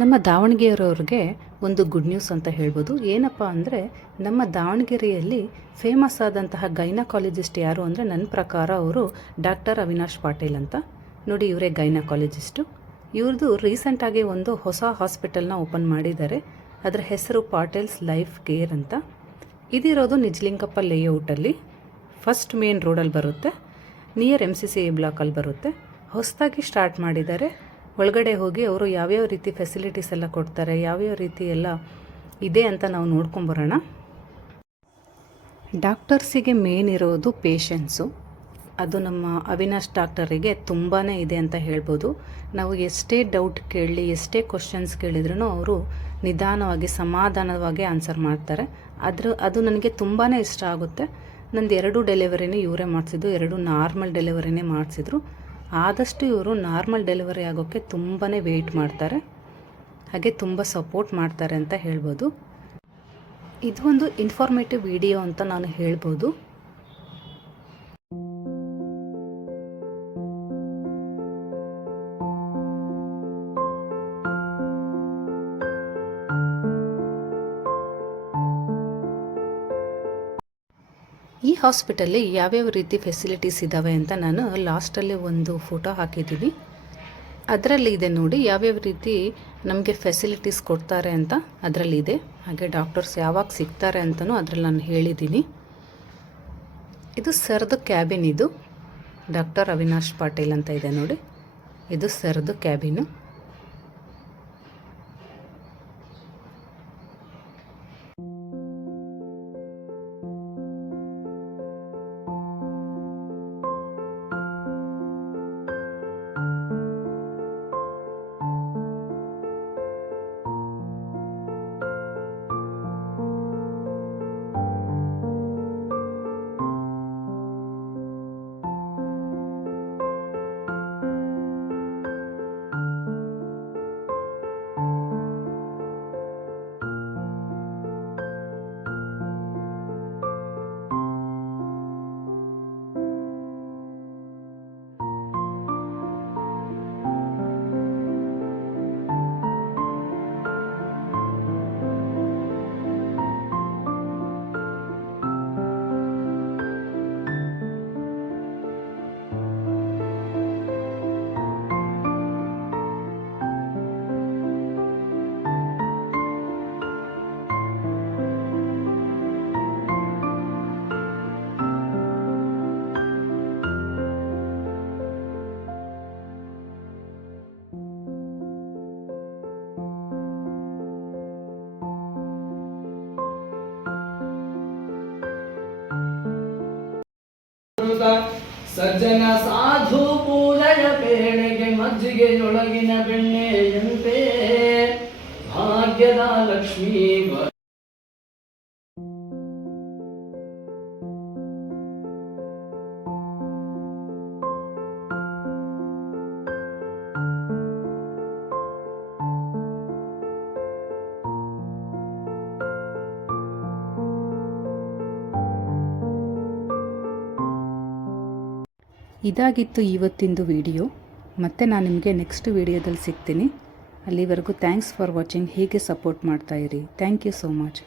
ನಮ್ಮ ದಾವಣಗೆರೆಯವ್ರಿಗೆ ಒಂದು good news ಅಂತ ಹೇಳ್ಬೋದು. ಏನಪ್ಪ ಅಂದರೆ, ನಮ್ಮ ದಾವಣಗೆರೆಯಲ್ಲಿ ಫೇಮಸ್ ಆದಂತಹ ಗೈನಕಾಲಜಿಸ್ಟ್ ಯಾರು ಅಂದರೆ, ನನ್ನ ಪ್ರಕಾರ ಅವರು ಡಾಕ್ಟರ್ ಅವಿನಾಶ್ ಪಾಟೀಲ್ ಅಂತ. ನೋಡಿ, ಇವರೇ ಗೈನಕಾಲಜಿಸ್ಟು. ಇವ್ರದ್ದು ರೀಸೆಂಟಾಗಿ ಒಂದು ಹೊಸ ಹಾಸ್ಪಿಟಲ್ನ ಓಪನ್ ಮಾಡಿದ್ದಾರೆ. ಅದರ ಹೆಸರು ಪಾಟೀಲ್ಸ್ ಲೈಫ್ ಕೇರ್ ಅಂತ. ಇದಿರೋದು ನಿಜಲಿಂಗಪ್ಪ ಲೇಔಟಲ್ಲಿ, ಫಸ್ಟ್ ಮೇನ್ ರೋಡಲ್ಲಿ ಬರುತ್ತೆ, ನಿಯರ್ MCCA ಬ್ಲಾಕಲ್ಲಿ ಬರುತ್ತೆ. ಹೊಸದಾಗಿ ಸ್ಟಾರ್ಟ್ ಮಾಡಿದ್ದಾರೆ. ಒಳಗಡೆ ಹೋಗಿ ಅವರು ಯಾವ್ಯಾವ ರೀತಿ ಫೆಸಿಲಿಟೀಸ್ ಎಲ್ಲ ಕೊಡ್ತಾರೆ, ಯಾವ್ಯಾವ ರೀತಿ ಎಲ್ಲ ಇದೆ ಅಂತ ನಾವು ನೋಡ್ಕೊಂಬರೋಣ. ಡಾಕ್ಟರ್ಸಿಗೆ ಮೇನ್ ಇರೋದು ಪೇಷನ್ಸು. ಅದು ನಮ್ಮ ಅವಿನಾಶ್ ಡಾಕ್ಟರಿಗೆ ತುಂಬಾ ಇದೆ ಅಂತ ಹೇಳ್ಬೋದು. ನಾವು ಎಷ್ಟೇ ಡೌಟ್ ಕೇಳಲಿ, ಎಷ್ಟೇ ಕ್ವಶನ್ಸ್ ಕೇಳಿದ್ರೂ ಅವರು ನಿಧಾನವಾಗಿ ಸಮಾಧಾನವಾಗಿ ಆನ್ಸರ್ ಮಾಡ್ತಾರೆ. ಅದು ನನಗೆ ತುಂಬಾ ಇಷ್ಟ ಆಗುತ್ತೆ. ನಂದು 2 ಡೆಲಿವರಿನೇ ಇವರೇ ಮಾಡಿಸಿದ್ದು, 2 ನಾರ್ಮಲ್ ಡೆಲಿವರಿನೇ ಮಾಡಿಸಿದ್ರು. ಆದಷ್ಟು ಇವರು ನಾರ್ಮಲ್ ಡೆಲಿವರಿ ಆಗೋಕ್ಕೆ ತುಂಬಾ ವೆಯ್ಟ್ ಮಾಡ್ತಾರೆ, ಹಾಗೆ ತುಂಬ ಸಪೋರ್ಟ್ ಮಾಡ್ತಾರೆ ಅಂತ ಹೇಳ್ಬೋದು. ಇದು ಒಂದು ಇನ್ಫಾರ್ಮೇಟಿವ್ ವಿಡಿಯೋ ಅಂತ ನಾನು ಹೇಳ್ಬೋದು. ಈ ಹಾಸ್ಪಿಟಲ್ಲಿ ಯಾವ್ಯಾವ ರೀತಿ ಫೆಸಿಲಿಟೀಸ್ ಇದ್ದಾವೆ ಅಂತ ನಾನು ಲಾಸ್ಟಲ್ಲಿ ಒಂದು ಫೋಟೋ ಹಾಕಿದ್ದೀನಿ. ಅದರಲ್ಲಿ ಇದೆ ನೋಡಿ, ಯಾವ್ಯಾವ ರೀತಿ ನಮಗೆ ಫೆಸಿಲಿಟೀಸ್ ಕೊಡ್ತಾರೆ ಅಂತ ಅದರಲ್ಲಿ ಇದೆ. ಹಾಗೆ ಡಾಕ್ಟರ್ಸ್ ಯಾವಾಗ ಸಿಗ್ತಾರೆ ಅಂತಲೂ ಅದರಲ್ಲಿ ನಾನು ಹೇಳಿದ್ದೀನಿ. ಇದು ಸರ್ದು ಕ್ಯಾಬಿನ್, ಇದು ಡಾಕ್ಟರ್ ಅವಿನಾಶ್ ಪಾಟೀಲ್ ಅಂತ ಇದೆ ನೋಡಿ, ಇದು ಸರ್ದು ಕ್ಯಾಬಿನು. ಸಜ್ಜನ ಸಾಧು ಪೂಜೆಯ ಬೇಳೆಗೆ ಮಜ್ಜಿಗೆಯೊಳಗಿನ ಬೆಣ್ಣೆಯಂತೆ ಭಾಗ್ಯದ ಲಕ್ಷ್ಮೀ ಇದಾಗಿತ್ತು ಇವತ್ತಿಂದು ವಿಡಿಯೋ. ಮತ್ತೆ ನಾನು ನಿಮಗೆ ನೆಕ್ಸ್ಟ್ ವಿಡಿಯೋದಲ್ಲಿ ಸಿಗ್ತೀನಿ. ಅಲ್ಲಿವರೆಗೂ ಥ್ಯಾಂಕ್ಸ್ ಫಾರ್ ವಾಚಿಂಗ್. ಹೀಗೆ ಸಪೋರ್ಟ್ ಮಾಡ್ತಾಯಿರಿ. Thank you so much.